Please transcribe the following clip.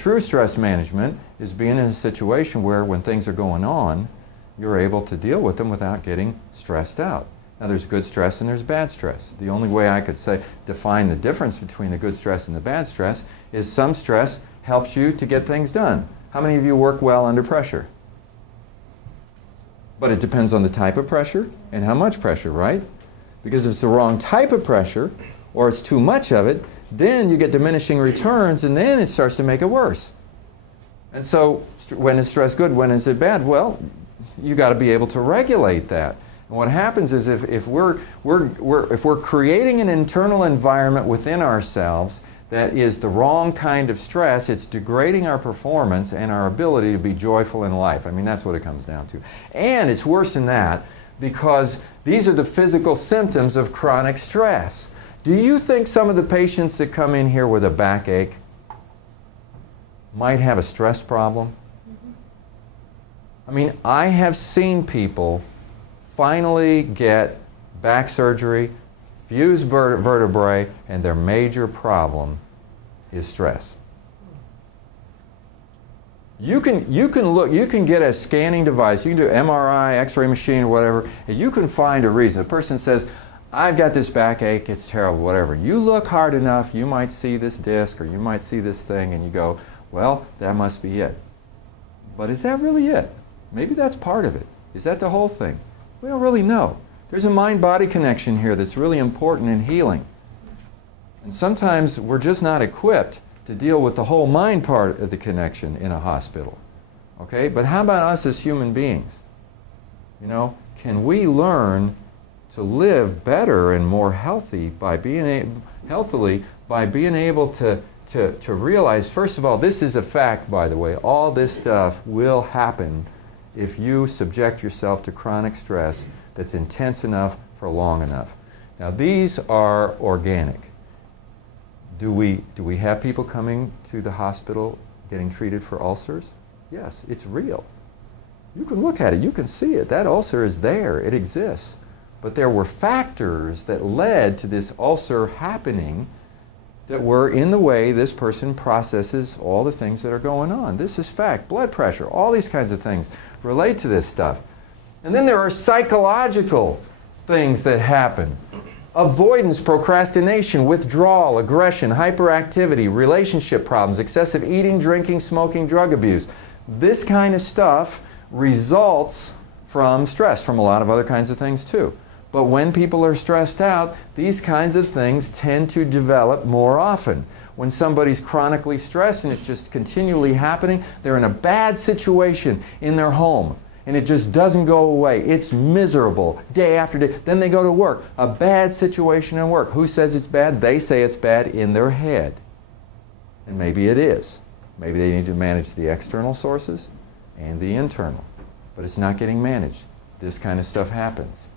True stress management is being in a situation where when things are going on, you're able to deal with them without getting stressed out. Now there's good stress and there's bad stress. The only way I could define the difference between the good stress and the bad stress is some stress helps you to get things done. How many of you work well under pressure? But it depends on the type of pressure and how much pressure, right? Because if it's the wrong type of pressure or it's too much of it, then you get diminishing returns and then it starts to make it worse. And so when is stress good, when is it bad? Well, you got to be able to regulate that. And what happens is if we're creating an internal environment within ourselves that is the wrong kind of stress, it's degrading our performance and our ability to be joyful in life. I mean, that's what it comes down to. And it's worse than that because these are the physical symptoms of chronic stress. Do you think some of the patients that come in here with a backache might have a stress problem? I mean, I have seen people finally get back surgery, fused vertebrae, and their major problem is stress. You can get a scanning device, you can do MRI, X-ray machine, or whatever, and you can find a reason. A person says, I've got this backache, it's terrible, whatever. You look hard enough, you might see this disc, or you might see this thing, and you go, well, that must be it. But is that really it? Maybe that's part of it. Is that the whole thing? We don't really know. There's a mind-body connection here that's really important in healing. And sometimes we're just not equipped to deal with the whole mind part of the connection in a hospital. Okay? But how about us as human beings? You know, can we learn to live better and more healthily by being able to realize, first of all, this is a fact, by the way, all this stuff will happen if you subject yourself to chronic stress that's intense enough for long enough. Now these are organic. Do we have people coming to the hospital getting treated for ulcers? Yes, it's real. You can look at it, you can see it. That ulcer is there, it exists. But there were factors that led to this ulcer happening that were in the way this person processes all the things that are going on. This is fact. Blood pressure, all these kinds of things relate to this stuff. And then there are psychological things that happen. Avoidance, procrastination, withdrawal, aggression, hyperactivity, relationship problems, excessive eating, drinking, smoking, drug abuse. This kind of stuff results from stress, from a lot of other kinds of things too. But when people are stressed out, these kinds of things tend to develop more often. When somebody's chronically stressed and it's just continually happening, they're in a bad situation in their home and it just doesn't go away. It's miserable day after day. Then they go to work. A bad situation in work. Who says it's bad? They say it's bad in their head. And maybe it is. Maybe they need to manage the external sources and the internal. But it's not getting managed. This kind of stuff happens.